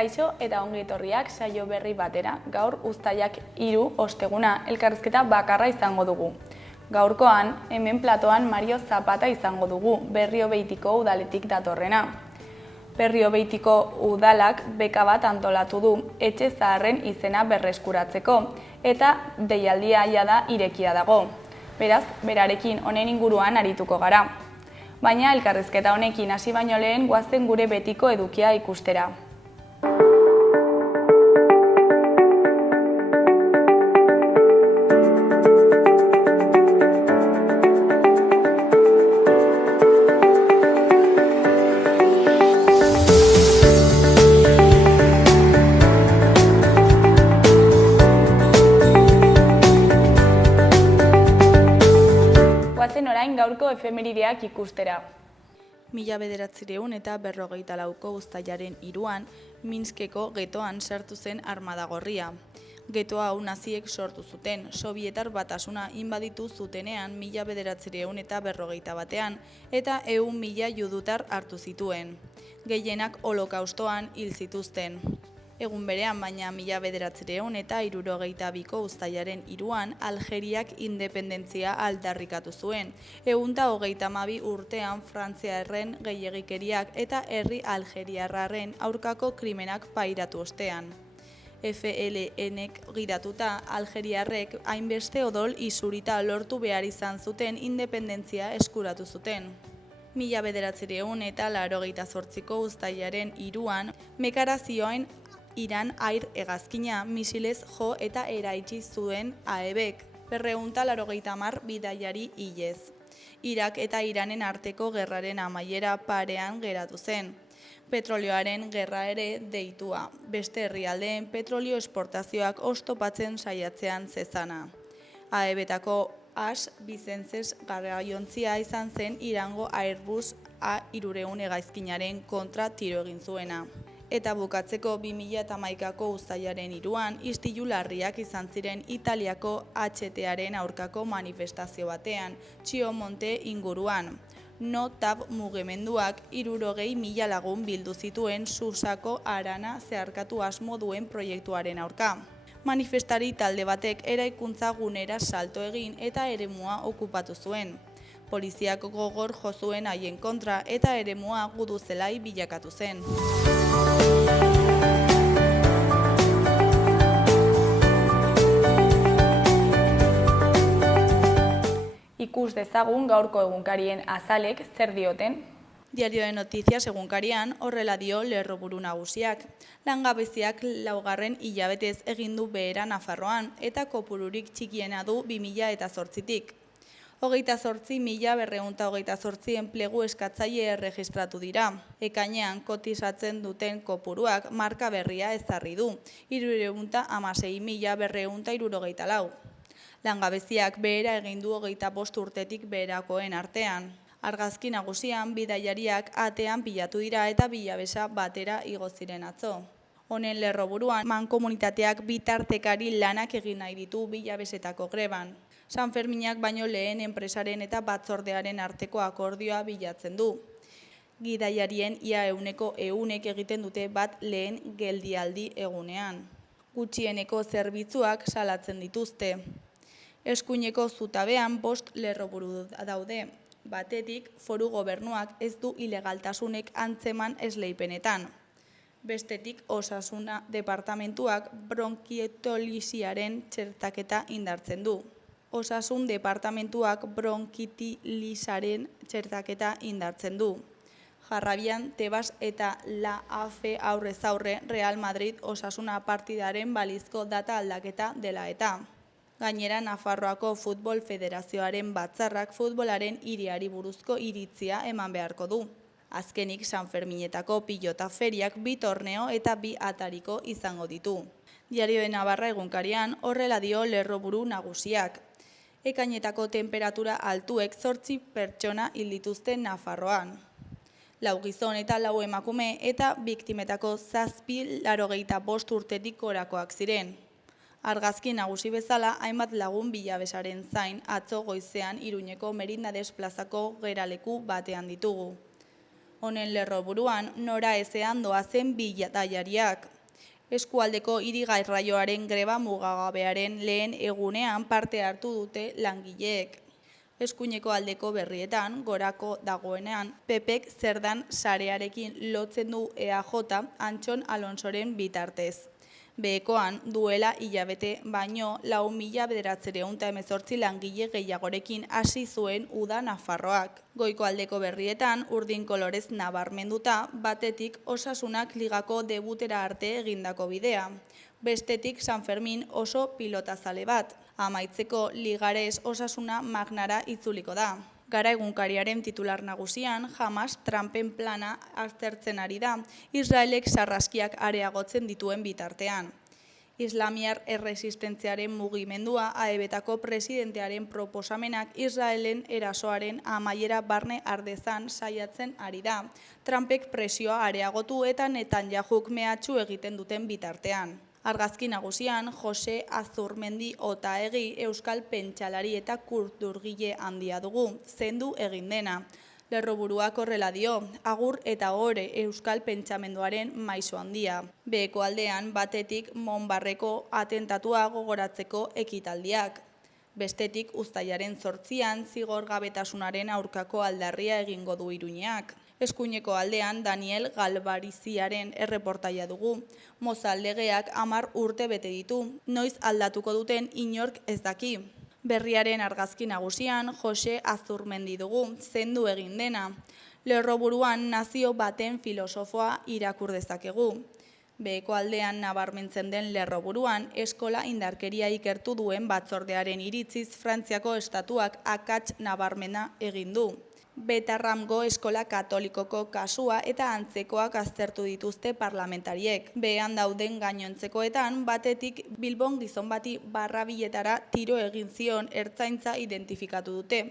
Kaixo eta ongi etorriak saio berri batera. Gaur uztailak 3 osteguna elkarrizketa bakarra izango dugu. Gaurkoan, hemen platoan Mario Zapata izango dugu, Berriobeitiko udaletik datorrena. Berriobeitiko udalak beka bat antolatu du etxe zaharren izena berreskuratzeko eta deialdia jada irekia dago. Beraz, berarekin honen inguruan arituko gara. Baina elkarrizketa honekin hasi baino lehen goazen gure betiko edukia ikustera. Goazen orain gaurko efemerideak ikustera. 1944ko uztailaren 3an, Minskeko getoan sartu zen armada gorria. Geto hau naziek sortu zuten, Sobietar Batasuna inbaditu zutenean 1941ean eta 100.000 judutar hartu zituen. Gehienak holokaustoan hil zituzten. Egun berean, baina 1962ko uztailaren 3an, Aljeriak independentzia aldarrikatu zuen. 132 urtean frantziarren gehiegikeriak eta herri aljeriarraren aurkako krimenak pairatu ostean. FLNek gidatuta, aljeriarrek hainbeste odol isurita lortu behar izan zuten independentzia eskuratu zuten. 1988ko uztailaren 3an, Mekarazioen Iran air hegazkina misilez jo eta eraitsi zuen AEBek, 290 bidaiari hilez. Irak eta Iranen arteko gerraren amaiera parean geratu zen. Petrolioaren gerra ere deitua, beste herrialdeen petrolio esportazioak oztopatzen saiatzean zezana. AEBetako As Bizentzes garraiontzia izan zen Irango Airbus A300 hegazkinaren kontra tiro egin zuena. Eta bukatzeko 2011ko uztailaren 3an, istilu larriak izan ziren Italiako HTaren aurkako manifestazio batean, Chiomonte inguruan. No TAP mugimenduak 60.000 lagun bildu zituen Susako Arana zeharkatu asmo duen proiektuaren aurka. Manifestari talde batek eraikuntza gunera salto egin eta eremua okupatu zuen. Poliziak gogor jo zuen haien kontra eta eremua gudu zelai bilakatu zen. Ikus dezagun gaurko egunkarien azalek zer dioten. Diario de Noticias egunkarian horrela dio lerroburu nagusiak. Langabeziak 4. hilabetez egin du behera Nafarroan eta kopururik txikiena du 2008tik. 28.228 enplegu eskatzaile erregistratu dira. Ekainean kotizatzen duten kopuruak marka berria ezarri du, 316.274. Langabeziak behera egin du 25 urtetik beherakoen artean. Argazki nagusian bidaiariak atean pilatu dira eta Bilabesa batera igo ziren atzo. Honen lerroburuan, mankomunitateak bitartekari lanak egin nahi ditu Bilabesetako greban. San Ferminak baino lehen enpresaren eta batzordearen arteko akordioa bilatzen du. Gidaiarien ia 100% egiten dute bat lehen geldialdi egunean. Gutxieneko zerbitzuak salatzen dituzte. Eskuineko zutabean 5 lerroburu daude. Batetik, foru gobernuak ez du ilegaltasunek antzeman esleipenetan. Bestetik, Osasuna departamentuak bronkiolisiaren txertaketa indartzen du. Osasun departamentuak bronkitisaren txertaketa indartzen du. Jarrabian, Tebas eta La AFE aurrez aurre Real Madrid Osasuna partidaren balizko data aldaketa dela eta. Gainera, Nafarroako Futbol Federazioaren batzarrak futbolaren hiriari buruzko iritzia eman beharko du. Azkenik, San Ferminetako pilota feriak 2 torneo eta 2 atariko izango ditu. Diario de Navarra egunkarian horrela dio lerroburu nagusiak. Ekainetako temperatura altuek 8 pertsona hil dituzte Nafarroan. 4 gizon eta 4 emakume eta biktimetako 785 urtetik gorakoak ziren. Argazki nagusi bezala, hainbat lagun Bilabesaren zain atzo goizean Iruñeko Merindades plazako geraleku batean ditugu. Honen lerroburuan nora ezean doazen bidaiariak. Eskualdeko hiri garraioaren greba mugagabearen lehen egunean parte hartu dute langileek. Eskuineko aldeko berrietan, gorako dagoenean, Pepek zerdan sarearekin lotzen du EAJ Antxon Alonsoren bitartez. Behekoan, duela hilabete baino 4.918 langile gehiagorekin hasi zuen uda Nafarroak. Goiko aldeko berrietan, urdin kolorez nabarmenduta, batetik Osasunak ligako debutera arte egindako bidea. Bestetik San Fermin oso pilotazale bat. Amaitzeko Ligares Osasuna Magnara itzuliko da. Gara egunkariaren titular nagusian, Hamas Trumpen plana aztertzen ari da, Israelek sarraskiak areagotzen dituen bitartean. Islamiar erresistentziaren mugimendua AEBetako presidentearen proposamenak Israelen erasoaren amaiera barne ardezan saiatzen ari da. Trumpek presioa areagotu eta Netanyahuk mehatxu egiten duten bitartean. Argazki nagusian, Jose Azurmendi Otaegi euskal pentsalari eta kulturgile handia dugu, zendu egin dena. Lerroburuak horrela dio, agur eta ohore euskal pentsamenduaren maisu handia. Beheko aldean batetik Monbarreko atentatua gogoratzeko ekitaldiak. Bestetik uztailaren 8an zigorgabetasunaren aurkako aldarria egingo du Iruñeak. Eskuineko aldean Daniel Galbariziaren erreportaia dugu. Mozal legeak 10 urte bete ditu, noiz aldatuko duten inork ez daki. Berriaren argazki nagusian Jose Azurmendi dugu, zendu egin dena. Lerroburuan nazio baten filosofoa irakur dezakegu. Beheko aldean nabarmentzen den lerroburuan eskola indarkeria ikertu duen batzordearen iritziz Frantziako estatuak akats nabarmena egin du. Betarramgo eskola katolikoko kasua eta antzekoak aztertu dituzte parlamentariek. Behean dauden gainontzekoetan, batetik Bilbon gizon bati barrabiletara tiro egin zion ertzaintza identifikatu dute.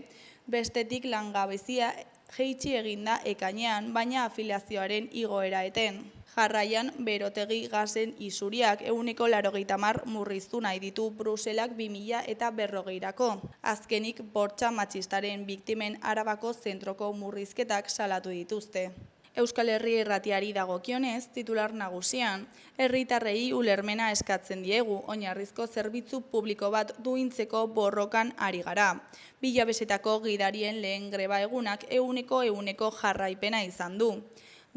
Bestetik langabezia jeitsi eginda ekainean, baina afiliazioaren igoera eten. Jarraian, berotegi gazen isuriak 180 murriztu nahi ditu Bruselak 2040erako. Azkenik, bortxa matxistaren biktimen Arabako zentroko murrizketak salatu dituzte. Euskal Herri Irratiari dagokionez, titular nagusian, herritarrei ulermena eskatzen diegu, oinarrizko zerbitzu publiko bat duintzeko borrokan ari gara. Bilabesetako gidarien lehen greba egunak 100% jarraipena izan du.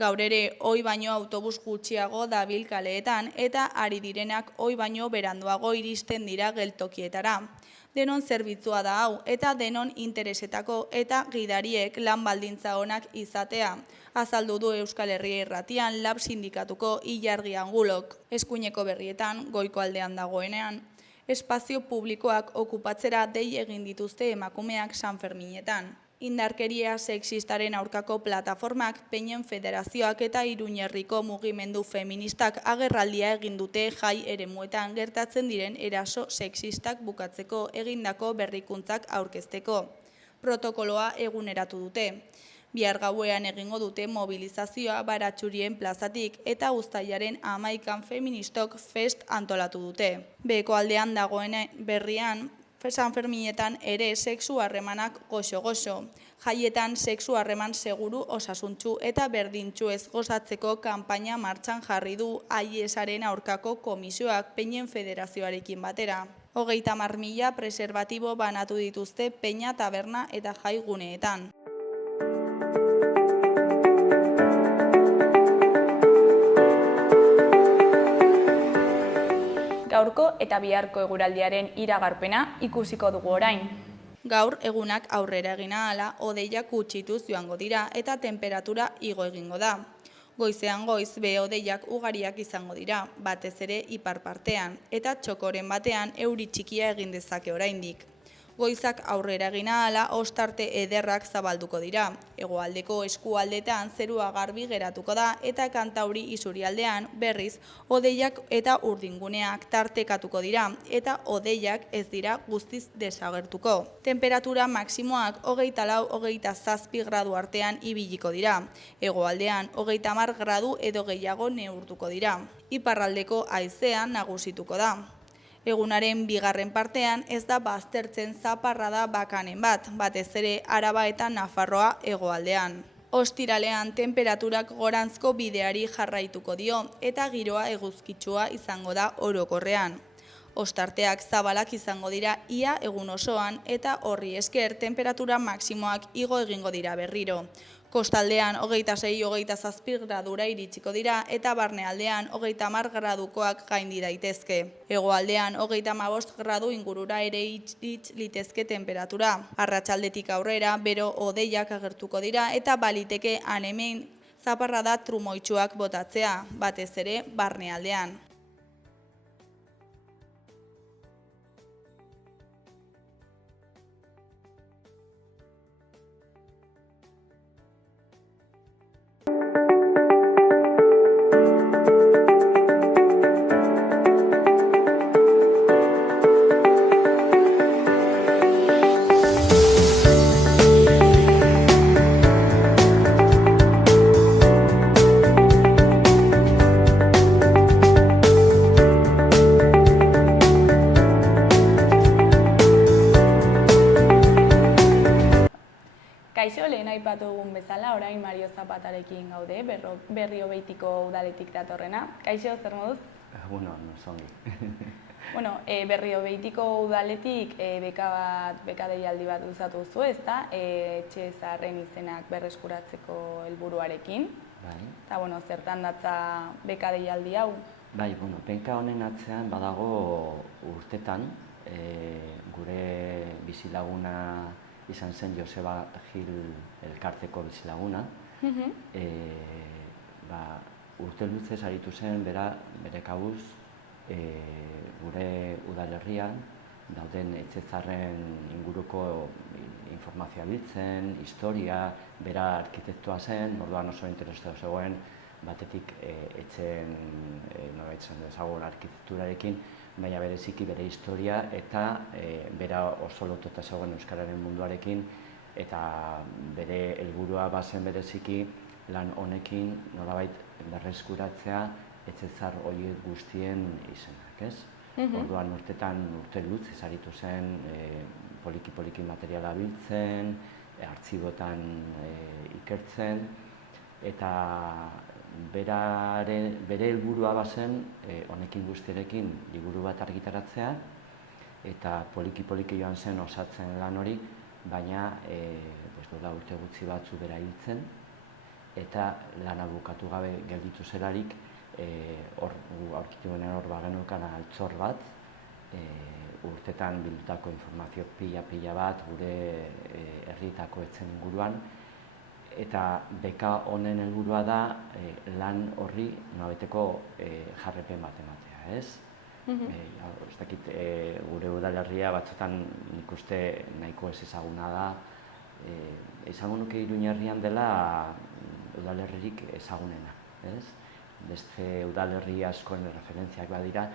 Gaur ere, ohi baino autobus gutxiago dabil kaleetan eta ari direnak ohi baino beranduago iristen dira geltokietara. Denon zerbitzua da hau eta denon interesetako eta gidariek lan baldintza onak izatea. Azaldu du Euskal Herria Irratian Lab sindikatuko Ilargi Angulok. Eskuineko berrietan, goiko aldean dagoenean, espazio publikoak okupatzera dei egin dituzte emakumeak San Ferminetan. Indarkeria sexistaren aurkako plataformak, Peinen Federazioak eta Iruñerriko mugimendu feministak agerraldia egin dute jai eremuetan gertatzen diren eraso sexistak bukatzeko egindako berrikuntzak aurkezteko. Protokoloa eguneratu dute. Bihar gauean egingo dute mobilizazioa Baratxurien plazatik eta uztailaren 11an feministok fest antolatu dute. Beheko aldean dagoen berrian, San Ferminetan ere sexu harremanak goxo-goxo. Jaietan sexu harreman seguru osasuntsu eta berdintsuez gozatzeko kanpaina martxan jarri du aiesaren aurkako komisioak Peinen Federazioarekin batera. 30.000 preserbatibo banatu dituzte peina, taberna eta jai guneetan. Gaurko eta biharko eguraldiaren iragarpena ikusiko dugu orain. Gaur egunak aurrera egin ahala, hodeiak gutxituz joango dira eta temperatura igo egingo da. Goizean goiz behe-hodeiak ugariak izango dira, batez ere ipar partean, eta txokoren batean euri txikia egin dezake oraindik. Goizak aurrera egin ahala, ostarte ederrak zabalduko dira. Hegoaldeko eskualdetan zerua garbi geratuko da eta Kantauri isurialdean berriz hodeiak eta urdinguneak tartekatuko dira eta hodeiak ez dira guztiz desagertuko. Temperatura maksimoak 24-27 gradu artean ibiliko dira. Hegoaldean 30 gradu edo gehiago neurtuko dira. Iparraldeko haizean nagusituko da. Egunaren bigarren partean ez da baztertzen zaparrada bakanen bat, batez ere Araba eta Nafarroa hegoaldean. Ostiralean tenperaturak goranzko bideari jarraituko dio eta giroa eguzkitsua izango da orokorrean. Ostarteak zabalak izango dira ia egun osoan eta horri esker temperatura maksimoak igo egingo dira berriro. Kostaldean 26-27 gradura iritsiko dira eta barnealdean 30 gradukoak gaindi daitezke. Hegoaldean 35 gradu ingurura ere irits litezke temperatura. Arratsaldetik aurrera bero hodeiak agertuko dira eta baliteke han-hemen zaparrada trumoitsuak botatzea, batez ere barnealdean. Kaixo, lehen aipatu egun bezala, orain Mario Zapatarekin gaude, Berrio Beitiko udaletik datorrena. Kaixo, zer moduz? Bueno, zongi. Berrio Beitiko udaletik beka deialdi bat luzatu duzu, ezta? Etxe zaharren izenak berreskuratzeko helburuarekin. Bai. Eta, zertan datza beka deialdi hau? Bai, beka honen atzean badago urtetan, gure bizilaguna izan zen Joseba Gil elkarteko bizilaguna. Urte luzez aritu zen bere kabuz gure udalerrian dauden etxe zaharren inguruko informazioa biltzen, historia, bera arkitektoa zen, orduan oso interesatu zegoen batetik etxeen nolaitzen dezagun arkitekturarekin, baina bereziki bere historia eta bera oso lotuta zegoen euskararen munduarekin eta bere helburua bazen bereziki lan honekin nolabait berreskuratzea etxe zahar horiek guztien izenak, ez? Orduan urte luzez aritu zen poliki materiala biltzen, artxibotan ikertzen eta bere helburua bazen honekin guztiarekin liburu bat argitaratzea eta poliki joan zen osatzen lan hori, baina duela urte gutxi batzu bera hiltzen eta lana bukatu gabe gelditu zelarik aurkitu genen hor bagenukan altxor bat, urtetan bildutako informazio pila bat gure herrietako etzen inguruan, eta beka honen helburua da lan horri nolabaiteko jarraipen bat ematea, ez? Ez dakit, gure udalerria batzutan nik uste nahiko ez ezaguna da, izango nuke Iruña herrian dela udalerririk ezagunena, ez? Beste udalerri askoen referentziak badira,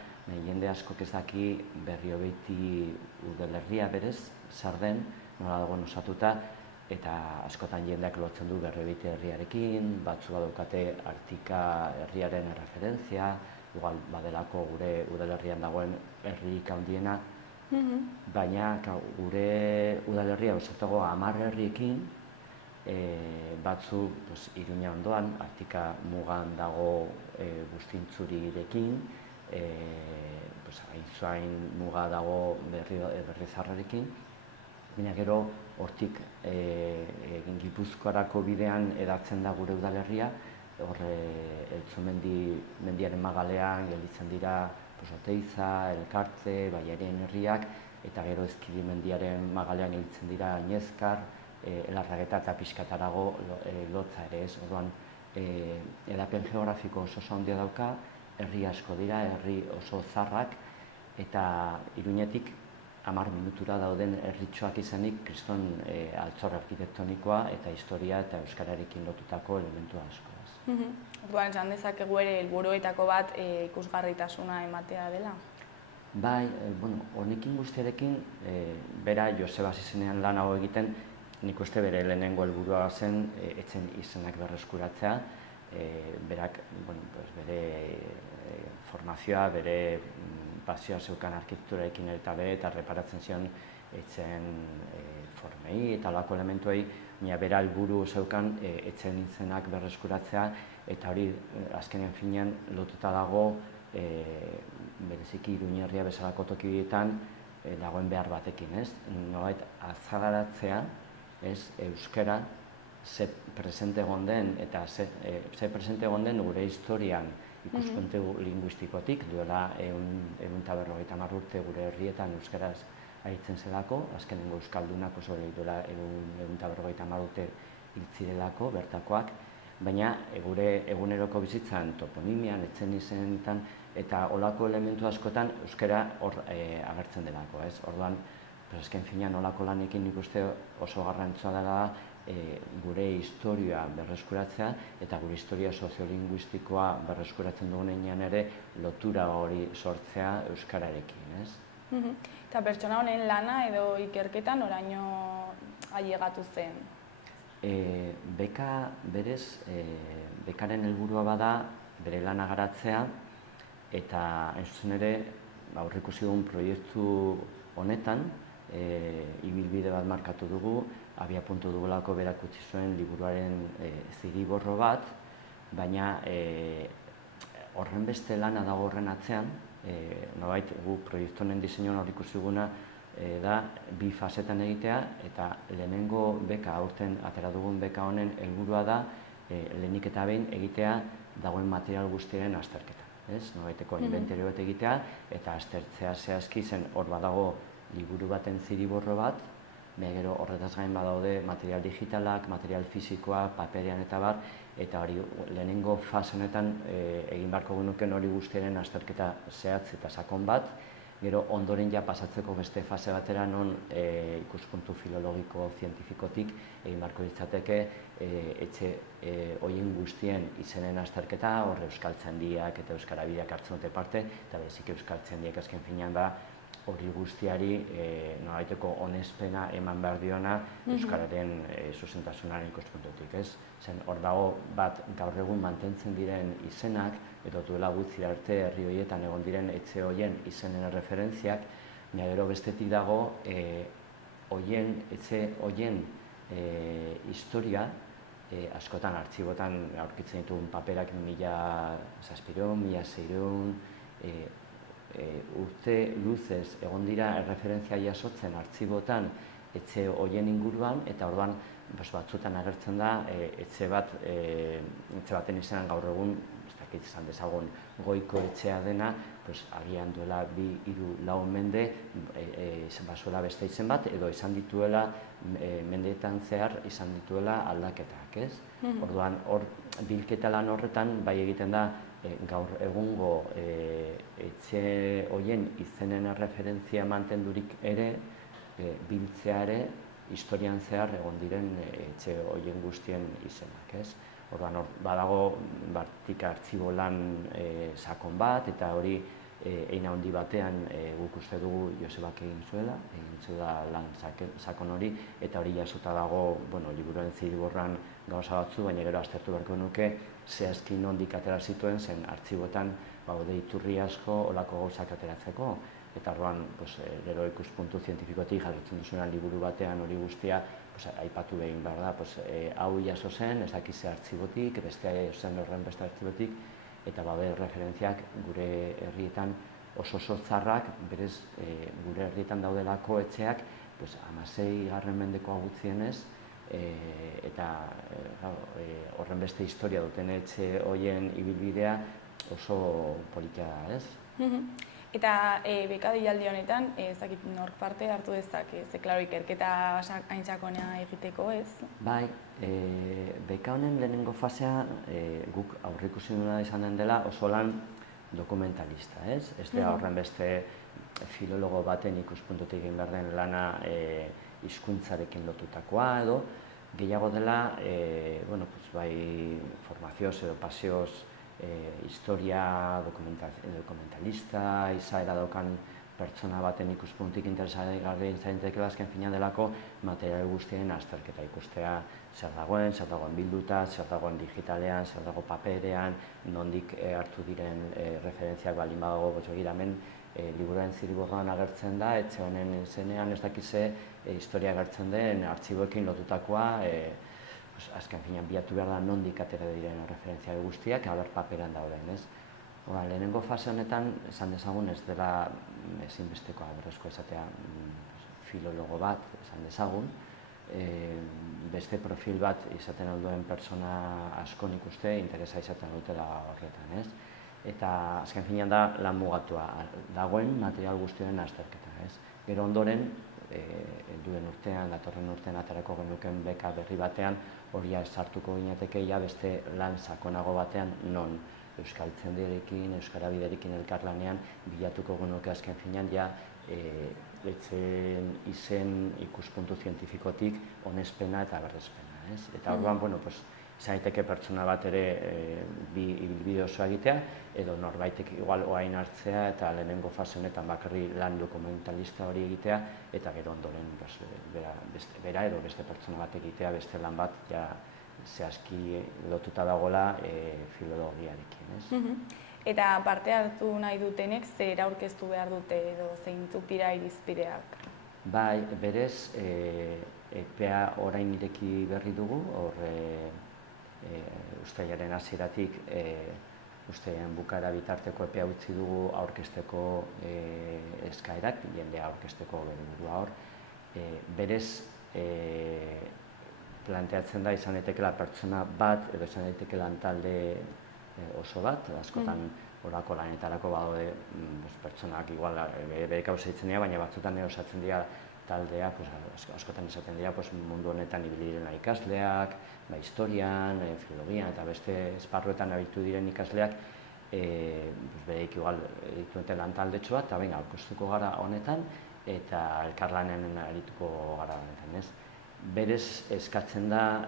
jende askok ez daki Berrio Beiti udalerria berez, zer den, nola dagoen osatuta, eta askotan jendeak lotzen du Berrio Beiti herriarekin, batzu badaukate Artika herriaren referentzia, igual badelako gure udalerrian dagoen herrik handiena, baina gure udalerria osatago 10 herriekin, batzu Iruña ondoan, Artika mugan dago Bustintzurirekin, Aintzuen muga dago Berrizarrarekin, baina gero hortik Gipuzkoarako bidean edatzen da gure udalerria, horre Eltzumendi mendiaren magalean gelditzen dira Oteiza, Elkartze, Baiaren herriak, eta gero Ezkidi mendiaren magalean gelditzen dira Añezkar, Larrageta eta pixkatarago lotza ere ez. Orduan, edapen geografiko oso handia dauka, herri asko dira, herri oso zarrak, eta Iruñetik 10 minutura dauden herritxoak izanik kriston altxor arkitektonikoa eta historia eta euskararekin lotutako elementu asko. Orduan, esan dezakegu ere helburuetako bat ikusgarritasuna ematea dela? Bai, honekin guztiarekin, bera Joseba izenean lan hau egiten, nik uste bere lehenengo helburua zen etzen izenak berreskuratzea, berak bere formazioa, bere pasioa zeukan arkitekturarekin eta reparatzen zion etzen formei eta olako elementuei, baina bera helburu zeukan etzen izenak berreskuratzea, eta hori azkenean finean lotuta dago bereziki Iruñerria bezalako tokietan dagoen behar batekin, ez? Nolabait azagaratzea, ez, euskara ze presente egon den eta ze presente egon den gure historian ikuspuntu linguistikotik, duela 150 urte gure herrietan euskaraz aritzen zelako, azkenengo euskaldunak oso duela 150 urte hil zirelako bertakoak, baina gure eguneroko bizitzan, toponimian, etzen izenetan eta olako elementu askotan euskara hor agertzen delako, ez? Orduan, azken finean olako lanekin nik uste oso garrantzitsua dela gure historia berreskuratzea eta gure historia soziolinguistikoa berreskuratzen dugunean ere lotura hori sortzea euskararekin, ez? Eta pertsona honen lana edo ikerketa noraino ailegatu zen? Beka berez, bekaren helburua bada bere lana garatzea eta zuzen ere aurreikusi dugun proiektu honetan ibilbide bat markatu dugu, abiapuntu dugulako berak utzi zuen liburuaren ziriborro bat, baina horren beste lana dago horren atzean, nolabait gu proiektu honen diseinuan aurreikusi duguna da bi fasetan egitea, eta lehenengo beka, aurten atera dugun beka honen helburua da lehenik eta behin egitea dagoen material guztiaren azterketa. Nolabaiteko inventorio bat egitea eta aztertzea zehazki zen hor badago liburu baten ziriborro bat, gero horretaz gain badaude material digitalak, material fisikoa, paperean eta bar, eta hori lehenengo fase honetan egin beharko genuken hori guztiaren azterketa zehatz eta sakon bat, gero ondoren ja pasatzeko beste fase batera non ikuspuntu filologiko, zientifikotik egin beharko litzateke etxe horien guztien izenen azterketa, hor euskaltzaindiak eta euskarabideak hartzen dute parte, eta berezik euskaltzaindiak azken finean da hori guztiari nolabaiteko onespena eman behar diona euskararen zuzentasunaren ikuspuntutik, ez? Zen hor dago bat gaur egun mantentzen diren izenak, edo duela gutxi arte herri horietan egon diren etxe horien izenen referentziak, baina gero bestetik dago etxe horien historia, askotan artxibotan aurkitzen ditugun paperak 1700, 1600, urte luzez egon dira erreferentzia jasotzen artxibotan etxe horien inguruan, eta orduan batzutan agertzen da etxe baten izenan gaur egun, ez dakit izan dezagun goiko etxea dena, agian duela 2-3-4 mende bazuela beste izen bat, edo izan dituela mendeetan zehar izan dituela aldaketak, ez? Orduan hor bilketa lan horretan bai egiten da gaur egungo etxe horien izenen referentzia mantendurik ere biltzea ere historian zehar egon diren etxe horien guztien izenak, ez? Orduan badago bartik artxibo lan sakon bat, eta hori eina handi batean guk uste dugu Josebak egin zuela lan sakon hori, eta hori jasota dago liburuen ziriborran gauza batzu, baina gero aztertu beharko nuke zehazki nondik atera zituen, zen artxibotan baude iturri asko olako gauzak ateratzeko, eta orduan gero ikuspuntu zientifikotik jarritzen duzuenan liburu batean hori guztia aipatu egin behar da, hau jaso zen, ez dakize artxibotik, bestea jaso zen horren beste artxibotik, eta baude referentziak gure herrietan oso txarrak, berez gure herrietan daudelako etxeak 16. mendekoa gutxienez, eta horren beste historia duten etxe horien ibilbidea oso politia da, ez? Eta beka deialdi honetan, ezakit nork parte hartu dezake, ze klaro ikerketa hain sakonea egiteko, ez? Bai, beka honen lehenengo fasea guk aurreikusi duena izan den dela oso lan dokumentalista, ez? Ez da horren beste filologo baten ikuspuntutik egin behar den lana hizkuntzarekin lotutakoa edo, gehiago dela, bai formazioz edo pasioz historia dokumentalista, izaera daukan pertsona baten ikuspuntik interesgarria zaintekela azken finean delako material guztien azterketa ikustea zer dagoen bilduta, zer dagoen digitalean, zer dago paperean, nondik hartu diren referentziak baldin badago begiramen liburuaren zirriborroan agertzen da, etxe honen izenean ez dakize historia agertzen den artxiboekin lotutakoa, azken finean bilatu behar da nondik atera diren referentzia guztiak, aber paperan dauden, ez? Lehenengo fase honetan, esan dezagun ez dela ezinbestekoa berrezko esatea filologo bat, esan dezagun, beste profil bat izaten alduen pertsona asko nik uste interesa izaten dutela horretan, ez? Eta azken finean da lan mugatua, dagoen material guztien azterketa, ez? Gero ondoren, duen urtean, datorren urtean aterako genuken beka berri batean, hori sartuko ginateke beste lan sakonago batean non euskaltzenderekin, euskarabiderekin elkarlanean bilatuko genuke azken finean izen ikuspuntu zientifikotik onespena eta berrespena, ez? Eta orduan, izan daiteke pertsona bat ere ibilbide osoa egitea, edo norbaitek igual oain hartzea eta lehenengo fase honetan bakarri lan dokumentalista hori egitea, eta gero ondoren bera edo beste pertsona bat egitea, beste lan bat zehazki lotuta dagoela filologiarekin, ez? Eta parte hartu nahi dutenek zer aurkeztu behar dute edo zeintzuk dira irizpideak? Bai, berez, epea orain ireki berri dugu, uztailaren hasieratik uztailaren bukaera bitarteko epea utzi dugu aurkezteko eskaerak, jendea aurkezteko helburua hor. Berez, planteatzen da izan daitekeela pertsona bat edo izan daitekeela talde oso bat, askotan horako lanetarako badaude pertsonak igual bere kausa ditzen dira, baina batzutan osatzen dira taldea, askotan esaten dira mundu honetan ibili direna ikasleak, historian, filologian eta beste esparruetan abiltu diren ikasleak, bereik igual dituen lan taldetxo bat, eta aurkeztuko gara honetan, eta elkarlanean arituko gara honetan, ez? Berez eskatzen da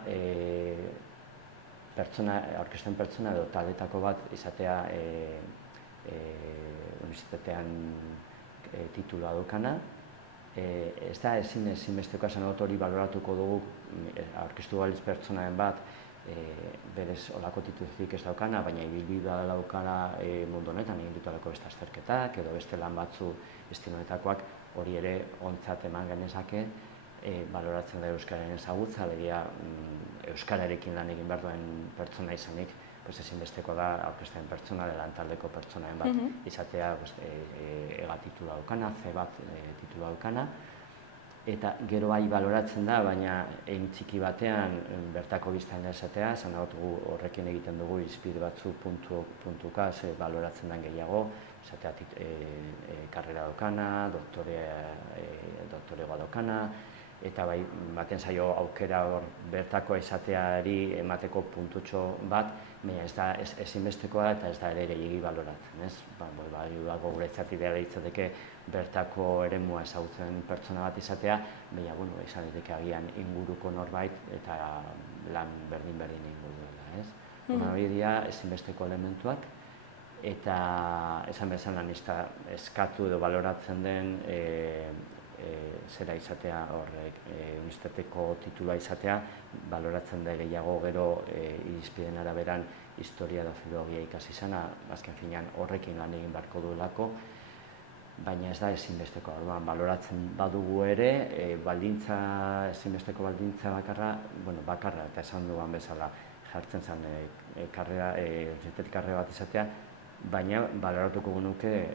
aurkezten pertsona edo taldetako bat izatea unibertsitatean titulua daukana. Ez da ezinbestekoa esan dut hori baloratuko dugu aurkeztu balitz pertsonaren bat berez olako titulurik ez daukana, baina ibilbidea daukana mundu honetan egin dutulako beste azterketak edo beste lan batzu estimoletakoak hori ere ontzat eman genezake, baloratzen da euskararen ezagutza, alegia euskararekin lan egin behar duen pertsona izanik, ezinbesteko da aurkezten pertsona, lan taldeko pertsonaen bat izatea ega titula daukana, C bat titula daukana, eta gero bai baloratzen da, baina egin txiki batean bertako biztanle esatea, esan gu horrekin egiten dugu irizpide batzu puntuka, baloratzen den gehiago, esatea karrera daukana, doktoregoa daukana, eta bai, baten zaio aukera bertakoa izateari emateko puntutxo bat, baina ez da ezinbestekoa eta ez da ere gehiagi baloratzen, ez? Dago guretzat idea ditzateke bertako eremua ezagutzen pertsona bat izatea, baina, izan daiteke agian inguruko norbait eta lan berdin inguruela, ez? Hori dira ezinbesteko elementuak, eta esan bezala eskatu edo baloratzen den zera izatea, unibertsitateko titula izatea, baloratzen da gehiago gero irizpideen araberan historia edo filologia ikasi izana, azken finean horrekin lan egin beharko duelako, baina ez da ezinbesteko. Baloratzen badugu ere, ezinbesteko baldintza bakarra, eta esan duan bezala jartzen zen unibertsitatetik karrera bat izatea, baina baloratuko genuke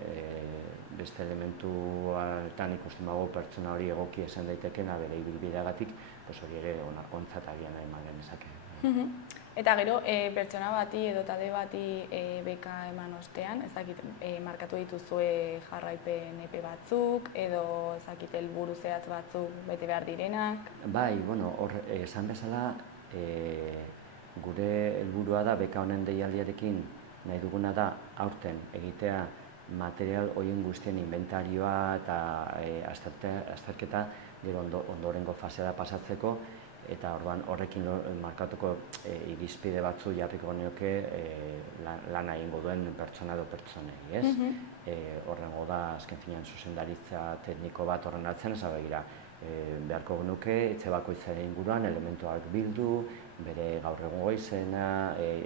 beste elementuetan ikusten dago pertsona hori egoki esan daitekena bere ibilbideagatik, hori ere ontzat agian eman genezake. Eta gero, pertsona bati edo talde bati beka eman ostean, markatu dituzue jarraipen epe batzuk, edo helburu zehatz batzuk bete behar direnak? Bai, hor esan bezala, gure helburua da beka honen deialdiarekin nahi duguna da aurten egitea material horien guztien inventarioa eta azterketa gero ondorengo fasera pasatzeko, eta orduan horrekin markatuko irizpide batzu jarriko nioke lana egingo duen pertsona edo pertsonei, ez? Horrengo da, azken finean, zuzendaritza tekniko bat horren atzen, ez begira, beharko genuke etxe bakoitzaren inguruan elementuak bildu, bere gaur egungo izena,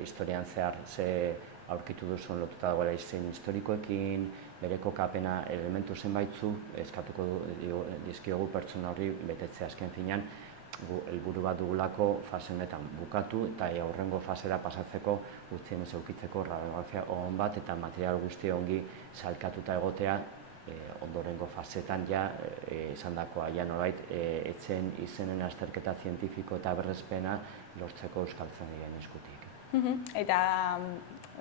historian zehar ze aurkitu duzuen lotuta dagoela izen historikoekin, bere kokapena elementu zenbaitzu eskatuko dizkiogu pertsona horri betetzea azken finean, helburu bat dugulako fase honetan bukatu eta aurrengo fasera pasatzeko guztien ez eukitzeko radiografia on bat eta material guztia ongi sailkatuta egotea ondorengo fasetan ja esandakoa ja nolabait etxeen izenen azterketa zientifiko eta berrespena lortzeko euskaltzaindiaren eskutik. Eta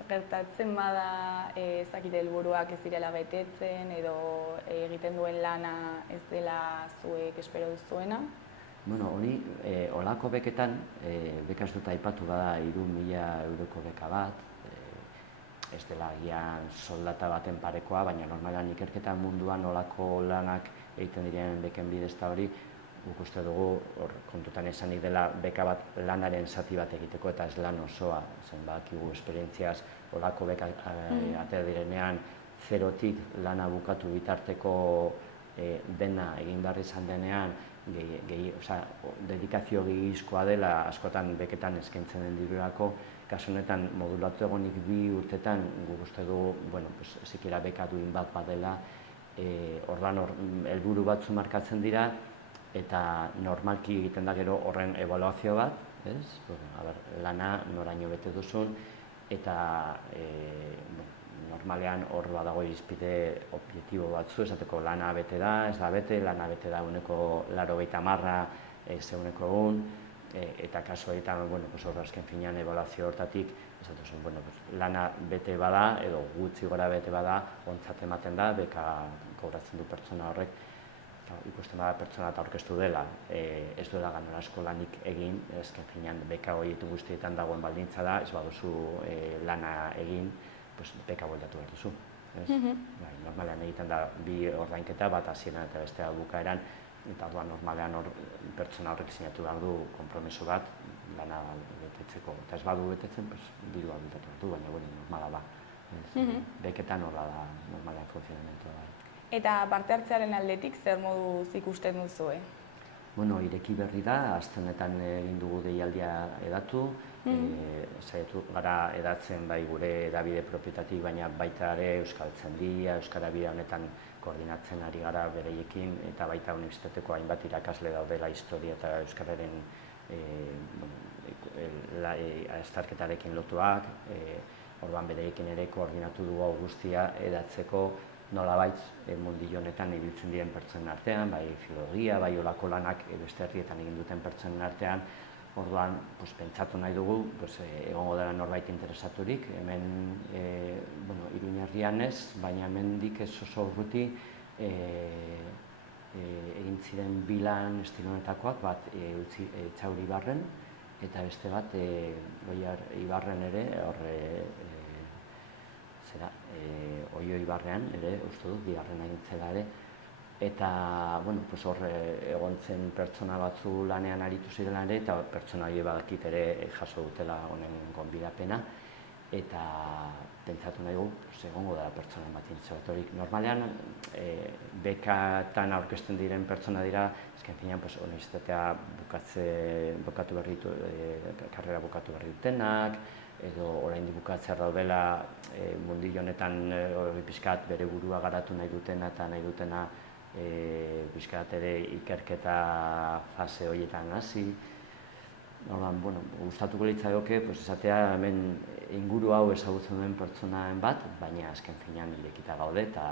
gertatzen bada ez dakit helburuak ez direla betetzen edo egiten duen lana ez dela zuek espero duzuena? Bueno, hori, olako beketan, bekaz dut aipatu bada 3.000 euroko beka bat, ez dela agian soldata baten parekoa, baina normalan ikerketa munduan olako lanak egiten diren beken bidez eta hori, guk uste dugu, kontutan esanik dela beka bat lanaren zati bat egiteko eta ez lan osoa, zen badakigu esperientziaz olako beka atera direnean, zerotik lana bukatu bitarteko dena egin behar izan denean, dedikazio gehizkoa dela askotan beketan eskaintzen den dirurako, kasu honetan modulatu egonik 2 urtetan guk uste dugu, zikera beka duin bat badela, ordan helburu batzu markatzen dira, eta normalki egiten da gero horren ebaluazio bat, lana noraino bete duzun, eta normalean hor badago irizpide objektibo batzu, esateko lana bete da, ez da bete, lana bete da 80%, zeuneko egun, eta kasu egiten, hor azken finean ebaluazio hortatik, lana bete bada, edo gutxi gora bete bada, ontzat ematen da, beka kobratzen du pertsona horrek, ikusten bada pertsona eta aurkeztu dela, ez duela gainera asko lanik egin, azken finean beka horietu guztietan dagoen baldintza da, ez baduzu lana egin, beka bueltatu behar duzu. Normalean egiten da 2 ordainketa, bat hasieran eta bestea bukaeran, eta normalean pertsona horrek sinatu behar du konpromiso bat lana betetzeko. Eta ez badu betetzen, dirua bueltatu behar du, baina normala da. Beketan horra da normalean funtzionamentua da. Eta parte hartzearen aldetik zer moduz ikusten duzue? Ireki berri da, aste honetan egin dugu deialdia edatu, saiatu gara edatzen bai gure hedabide propietatik, baina baita ere Euskaltzaindia, Euskarabide honetan koordinatzen ari gara bereiekin, eta baita unibertsitateko hainbat irakasle daudela historia eta Euskararen azterketarekin lotuak, orduan bereiekin ere koordinatu dugu hau guztia edatzeko, nolabait mundu honetan ibiltzen diren pertsonen artean, bai filologia, bai olako lanak beste herrietan egin duten pertsonen artean, orduan pentsatu nahi dugu, egongo dela norbait interesaturik, hemen Iruñerrian ez, baina hemendik ez oso urruti egin ziren 2 lan estilo honetakoak, bat Etxauri Ibarren, eta beste bat Ibarren ere, Oio Ibarrean ere, uste dut, bigarren egin zela ere, eta hor egon zen pertsona batzu lanean aritu zirela ere, eta pertsona hori badakit ere jaso dutela honen gonbidapena, eta pentsatu nahi gu, egongo dela pertsona bat intzeratorik. Normalean, bekatan aurkezten diren pertsona dira, ezken finean, unibertsitatea karrera bukatu berri dutenak, edo oraindik bukatzear daudela mundi honetan pixkat bere burua garatu nahi dutena eta nahi dutena pixkat ere ikerketa fase horietan hasi. Gustatuko litzaioke esatea hemen inguru hau ezagutzen duen pertsonaen bat, baina azken finean irekita gaude eta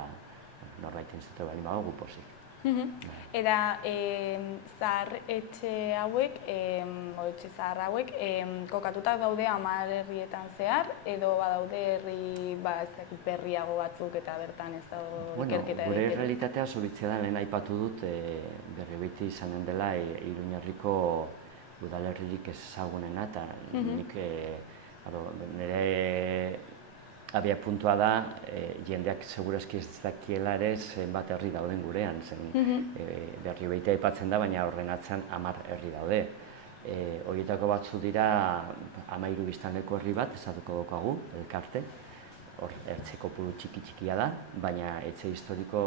norbait entzute bali badago pozik. Eta zahar-etxe hauek, etxe zahar hauek, kokatuta daude 10 herrietan zehar, edo badaude herri berriago batzuk eta bertan ez dago ikerketa egiten? Gure realitatea zuritzea da, lehen aipatu dut, Berribeti izanen dela Iruñerriko udalerririk ezagunena, eta nik nire abia puntua da, jendeak segurazki ez dakiela ere zenbat herri dauden gurean, zen Berribeti aipatzen da, baina horren atzean 10 herri daude. Horietako batzu dira 13 biztanleko herri bat, ezatuko daukagu, elkarte. Hor, etxe kopuru txiki-txikia da, baina etxe historiko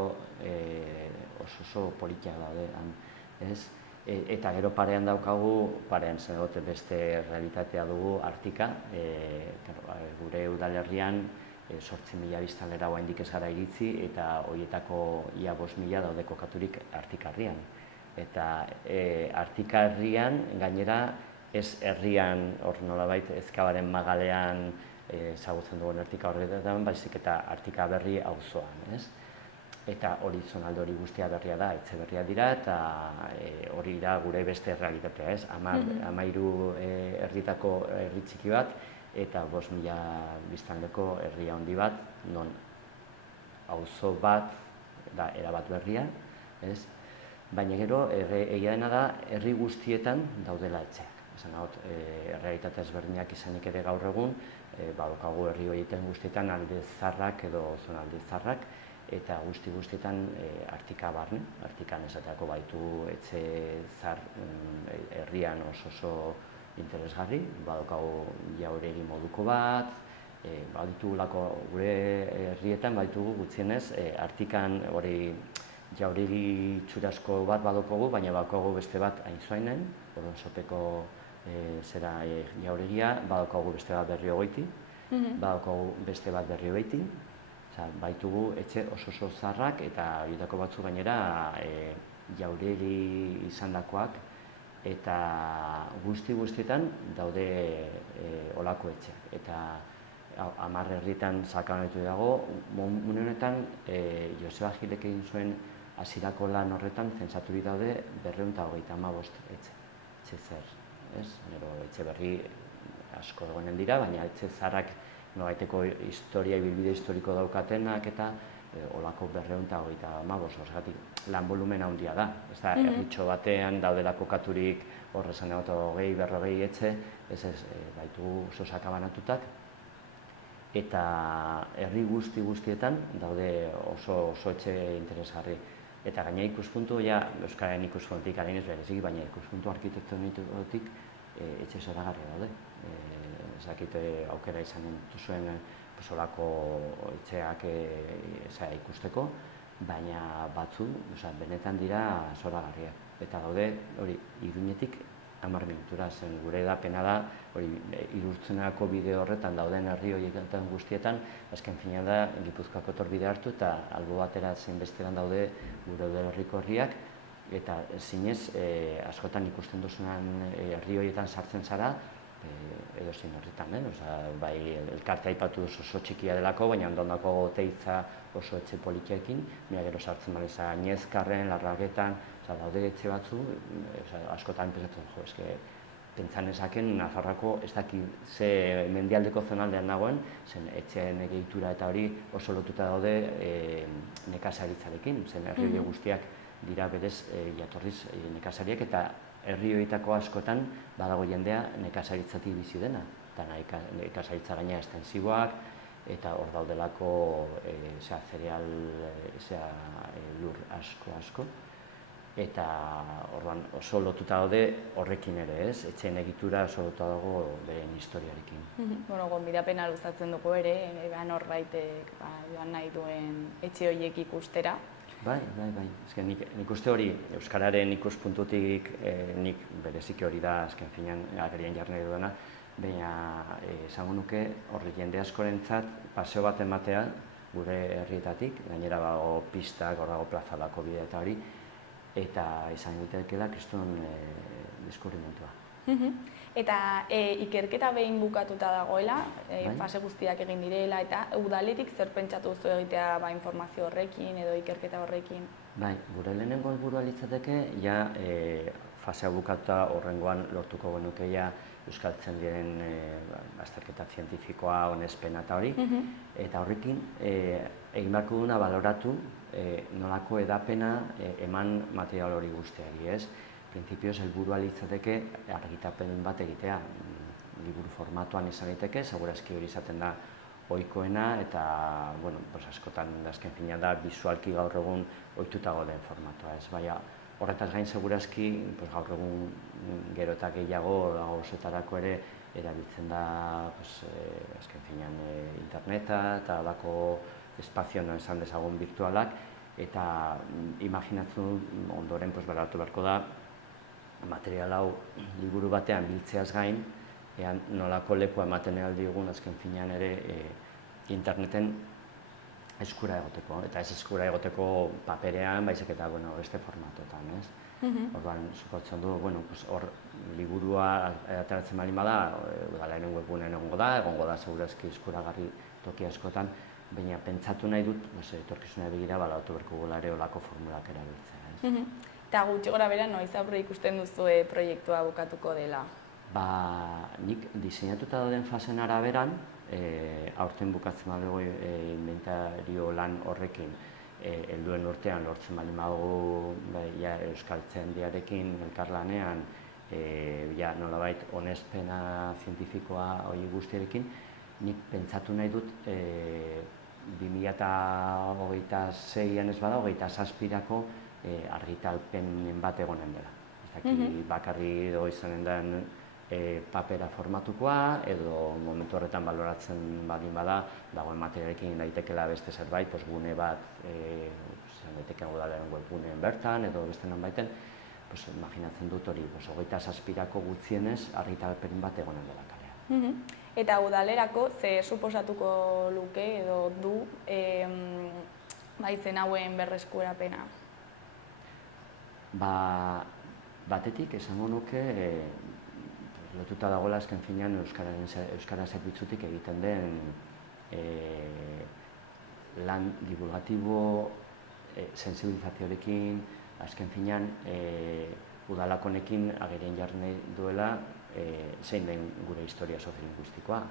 oso polikiak daude. Eta gero parean daukagu, parean zen dute beste realitatea dugu Artika. Gure udalerrian 8.000 biztanlera oraindik ez gara iritsi, eta horietako ia 5.000 daude kokaturik Artika-herrian. Eta Artika-herrian, gainera, ez herrian, hor nolabait, Ezkabaren magalean ezagutzen dugun Artika horretan, baizik eta Artika berri auzoan. Eta hori zonalde hori guztia berria da, etxe berria dira, eta hori da gure beste realitatea. 13 herritako herri txiki bat, eta 5.000 biztanleko herri handi bat, non auzo bat, da erabat berria, baina gero, egia dena da, herri guztietan daudela etxeak. Esan hau, errealitate ezberdinak izanik ere gaur egun, badokagu herri horietan guztietan alde zarrak edo zonalde zarrak, eta guztietan Artika barne, Artikan esateako baitu etxe zar herrian oso interesgarri, badokagu jauregi moduko bat, baditugulako gure herrietan baitugu gutxienez, Artikan hori jauregi txurasko bat badokagu, baina badokagu beste bat Ainzuainen, Oronsopeko zera jauregia, badokagu beste bat Berriogoiti, badokagu beste bat Berriogoiti, baitugu etxe oso zarrak, eta horietako batzu gainera jauregi izandakoak, eta guztietan daude olako etxeak. Eta 10 herritan sakanatu dago, une honetan Joseba Gilek egin zuen hasierako lan horretan zentsaturik daude 235 etxe zer, etxe berri asko egonen dira, baina etxe zarrak noraiteko historia, ibilbide historiko daukatenak eta olako 235, horregatik lan volumen handia da. Ez da, herritxo batean daudela kokaturik horrezan egoto 20-40 etxe, ez baitu oso sakabanatutak, eta herri guztietan daude oso etxe interesgarri. Eta gaina ikuspuntu, Euskararen ikuspuntutik arinez berezik, baina ikuspuntu arkitektonikotik etxe zoragarri daude. Ezakite aukera izan duzuen olako etxeak ikusteko, baina batzu benetan dira zoragarriak. Eta daude, hori, Iruñetik 10 minutura zen gure edapena da, hori, Irurtzenako bide horretan dauden herri horietan guztietan, azken fina da, Gipuzkoako torbide hartu eta albo batera zein besteran daude gure udalerriko herriak, eta zinez, askotan ikusten duzunan herri horietan sartzen zara, edo zein horretan, bai, elkarte aipatu oso txikia delako, baina ondondako teitza oso etxe politikekin, mira gero sartzen baleza Niezkarren, Larragetan, daude etxe batzu, askotan pentsatzen, pentsan ezaken Nafarroako ez daki ze mendialdeko zonaldean dagoen, zen etxeen egitura eta hori oso lotuta daude nekazaritzarekin, zen herri guztiak dira berez jatorriz nekazariak, eta herri horietako askotan badago jendea nekazaritzatik bizi dena, eta nekazaritza gaina estensiboak, eta hor daudelako zereal, lur asko, eta orduan oso lotuta daude horrekin ere, etxeen egitura oso lotuta dago beren historiarekin. Gonbidapena luzatzen dugu ere, norbaitek joan nahi duen etxe horiek ikustera. Bai. Nik uste hori Euskararen ikuspuntutik nik bereziki hori da azken finean agerian jarri nahi duena, baina esango nuke horri jende askorentzat paseo bat ematea gure herrietatik, gainera bago pistak, hor dago plazalako bidea eta hori, eta izan ditekeela kriston deskubrimentua. Eta ikerketa behin bukatuta dagoela, fase guztiak egin direla, eta udaletik zer pentsatu zu egitea informazio horrekin edo ikerketa horrekin? Bai, gure lehenengo helburua litzateke, fasea bukatuta horrengoan lortuko genuke euskaltzen diren azterketa zientifikoa, onespena eta hori, eta horrekin egin beharko duguna baloratu nolako edapena eman material hori guztiari, ez? Printzipioz, helburua litzateke argitapen bat egitea, liburu formatuan izan daiteke, segurazki hori izaten da ohikoena, eta, askotan azken fina da, bisualki gaur egun ohituta gauden formatua, ez? Baina, horretaz gain segurazki, gaur egun gero eta gehiago gauzetarako ere erabiltzen da azken finean interneta eta alako espazioan esan dezagun virtualak, eta imaginatzen ondoren baloratu beharko da material hau liburu batean biltzeaz gain, nolako lekua ematen aldigun azken finean ere interneten eskura egoteko, eta ez eskura egoteko paperean, baizik eta beste formatotan, ez? Orduan, supotzen du, hor liburua ateratzen baldin bada, udalaren webgunean egongo da segurazki eskuragarri toki askotan, baina pentsatu nahi dut, etorkizunera begira baloratu beharko gula ere olako formulak erabiltzea, ez? Eta gutxi gora bera, noiz aurre ikusten duzu proiektua bukatuko dela? Nik diseinatuta dauden fasen araberan, aurten bukatzen badugu inventario lan horrekin helduen urtean lortzen baldin badugu Euskaltzaindiarekin elkarlanean nolabait onespena zientifikoa hori guztiarekin, nik pentsatu nahi dut 2026an ez bada, 27ako argitalpen bat egonen dela. Ez daki bakarri edo izanen den papera formatukoa, edo momentu horretan baloratzen baldin bada, dagoen materialekin daitekela beste zerbait, gune bat, daiteke udalaren webguneen bertan, edo beste nonbaiten, imaginatzen dut hori, 27ako gutxienez argitalpen bat egonen dela kalean. Eta udalerako ze suposatuko luke edo du baitzen hauen berreskurapena? Batetik esango nuke lotuta dagoela azken finean euskara zerbitzutik egiten den lan divulgatibo, sensibilizazioarekin, azken finean udalakonekin agerian jarri duela zein den gure historia soziolinguistikoa.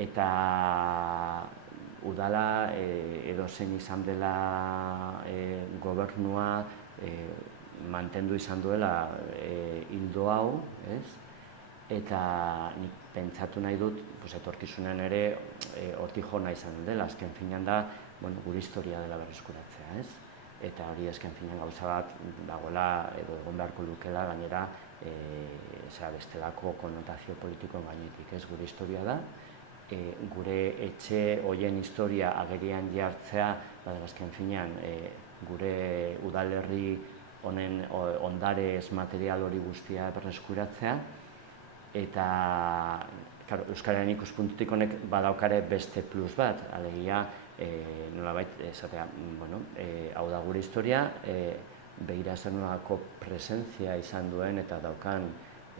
Eta udala edo zein izan dela gobernua mantendu izan duela hildo hau, eta nik pentsatu nahi dut etorkizunean ere hortik jo nahi izan dela, azken finean da gure historia dela berreskuratzea, eta hori azken finean gauza bat dagoela edo egon beharko lukela gainera bestelako konotazio politikoen gainetik, gure historia da, gure etxe horien historia agerian jartzea, azken finean gure udalerri honen ondare ez material hori guztia berreskuratzea, eta euskararen ikuspuntutik honek badaukare beste plus bat, alegia nolabait esatea, hau da gure historia, begira zer nolako presentzia izan duen eta daukan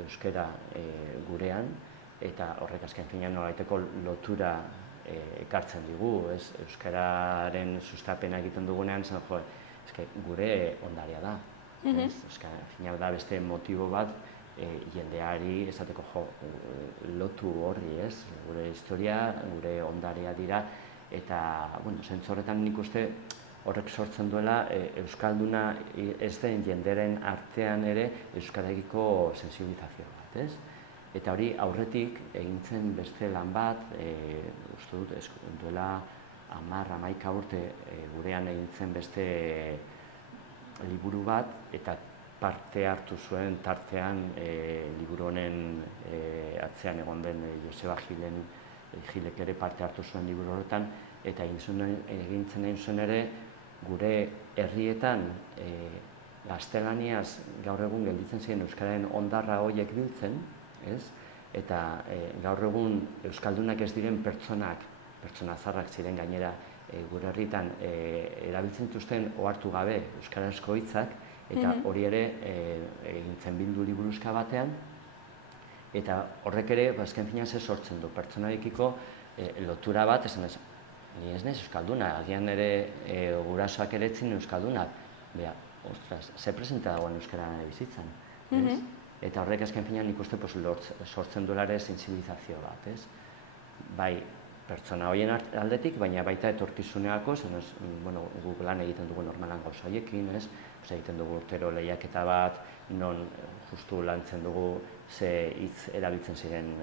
euskara gurean, eta horrek azken finean nolabaiteko lotura ekartzen digu, euskararen sustapena egiten dugunean, gure ondarea da. Fina da beste motibo bat jendeari esateko lotu horri, gure historia, gure ondarea dira, eta zentzu horretan nik uste horrek sortzen duela euskalduna ez den jenderen artean ere euskaregiko sensibilizazio bat, eta hori aurretik egintzen beste lan bat, uste dut duela 10-11 urte gurean egintzen beste liburu bat, eta parte hartu zuen tartean liburu honen atzean egon den Joseba Gilek ere parte hartu zuen liburu horretan, eta egintzen egin zuen ere gure herrietan gaztelaniaz gaur egun gelditzen ziren euskararen ondarra horiek biltzen, eta gaur egun euskaldunak ez diren pertsona zaharrak ziren gainera gure herritan erabiltzen dituzten ohartu gabe euskarazko hitzak, eta hori ere egintzen bildu liburuska batean, eta horrek ere azken finean ze sortzen du pertsonarekiko lotura bat, esan ez, ni ez naiz euskalduna, agian ere gurasoak ere etzin euskaldunak, ostras, ze presente dagoen euskararen bizitzan, eta horrek azken finean nik uste sortzen duela ere sensibilizazio bat, bai pertsona horien aldetik, baina baita etorkizuneako, guk lan egiten dugu normalan gauza horiekin, egiten dugu urtero lehiaketa bat, non justu lantzen dugu ze hitz erabiltzen ziren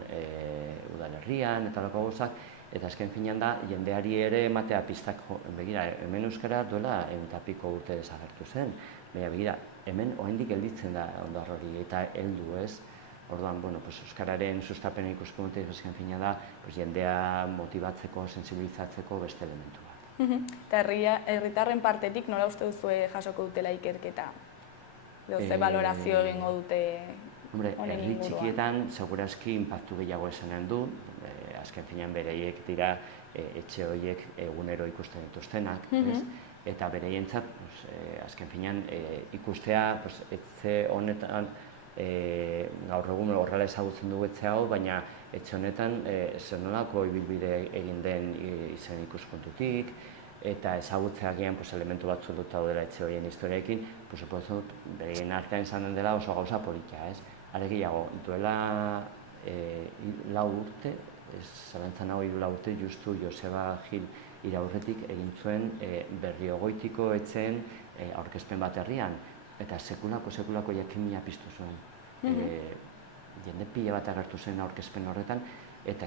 udalerrian eta lako gauzak, eta azken finean da, jendeari ere ematea pistak, begira, hemen euskara duela 100 urte desagertu zen, baina begira, hemen oraindik gelditzen da ondar hori eta heldu, ez? Orduan, bueno, pues euskararen sustapena ikuspuntutik azken fina da, pues jendea motibatzeko, sentsibilizatzeko beste elementu bat. Eta herritarren partetik nola uste duzue jasoko dutela ikerketa? Edo ze balorazio egingo dute Hombre, honen herri inguruan? txikietan segurazki inpaktu gehiago esanen du, azken finean bereiek dira etxe horiek egunero ikusten dituztenak, ez? Eta bereientzat, azken finean ikustea, etxe honetan, gaur egun horrela ezagutzen dugu etxe hau, baina etxe honetan zer nolako ibilbide egin den izen ikuspuntutik, eta ezagutzeagian elementu batzu dut daudela etxe horien historiaekin, bereien artean izan den dela oso gauza polita, ez? Are gehiago, duela 4 urte, zalantzan hau 3 urte, justu Joseba Gil Iraurretik egin zuen Berriogoitiko etxeen aurkezpen bat herrian, eta sekulako jakimina piztu zuen. Jende pila bat agertu zen aurkezpen horretan, eta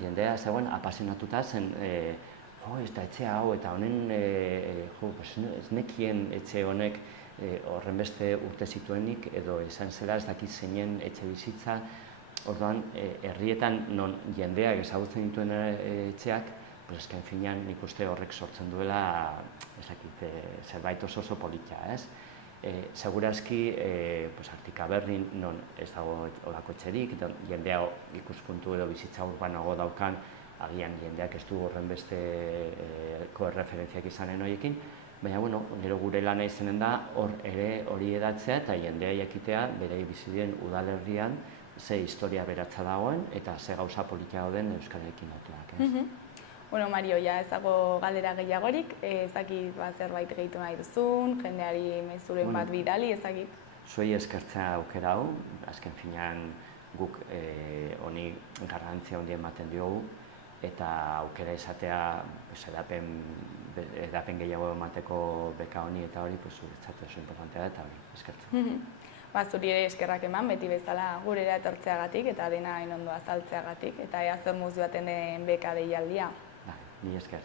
jendea zegoen apasionatuta zen, ez da etxe hau, eta honen, ez nekien etxe honek horren beste urte zituenik, edo izan zela ez dakit zeinen etxe bizitza. Orduan, herrietan non jendeak ezagutzen dituen etxeak, azken finean nik uste horrek sortzen duela zerbait oso polita, ez? Segurazki, Artikaberrin non ez dago olako etxerik, jendea ikuspuntu edo bizitza urbanago daukan, agian jendeak ez du horren besteko erreferentziak izanen horiekin, baina, gero gure lana izanen da hor ere hori edatzea eta jendea jakitea bere bizi den udalerrian ze historia beratza dagoen eta ze gauza politika dauden euskararekin lotuak, ez? Bueno, Mario, ja ez dago galdera gehiagorik, ezakit zerbait gehitu nahi duzun, jendeari mezuren bat bidali, ezakit? Zuei eskertzea aukera hau, azken finean guk honi garrantzia handia ematen diogu, eta aukera izatea edapen gehiago emateko beka honi eta hori zuretzat oso importantea da eta hori, eskertzea. Zuri ere eskerrak eman, beti bezala gurera etortzeagatik eta dena hain ondo azaltzeagatik, eta ea zer muz joaten den beka deialdia. Ni esker.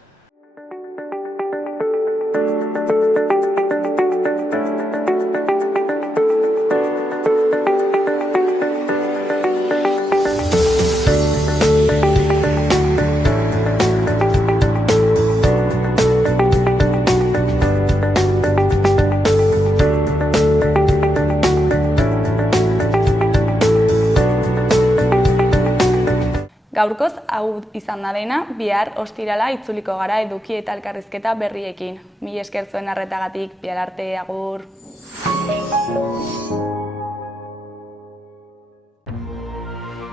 Gaurkoz, hau izan da dena, bihar ostirala itzuliko gara eduki eta elkarrizketa berriekin. Mila esker zuen arretagatik, bihar arte, agur!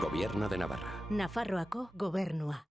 Gobierno de Navarra. Nafarroako gobernua.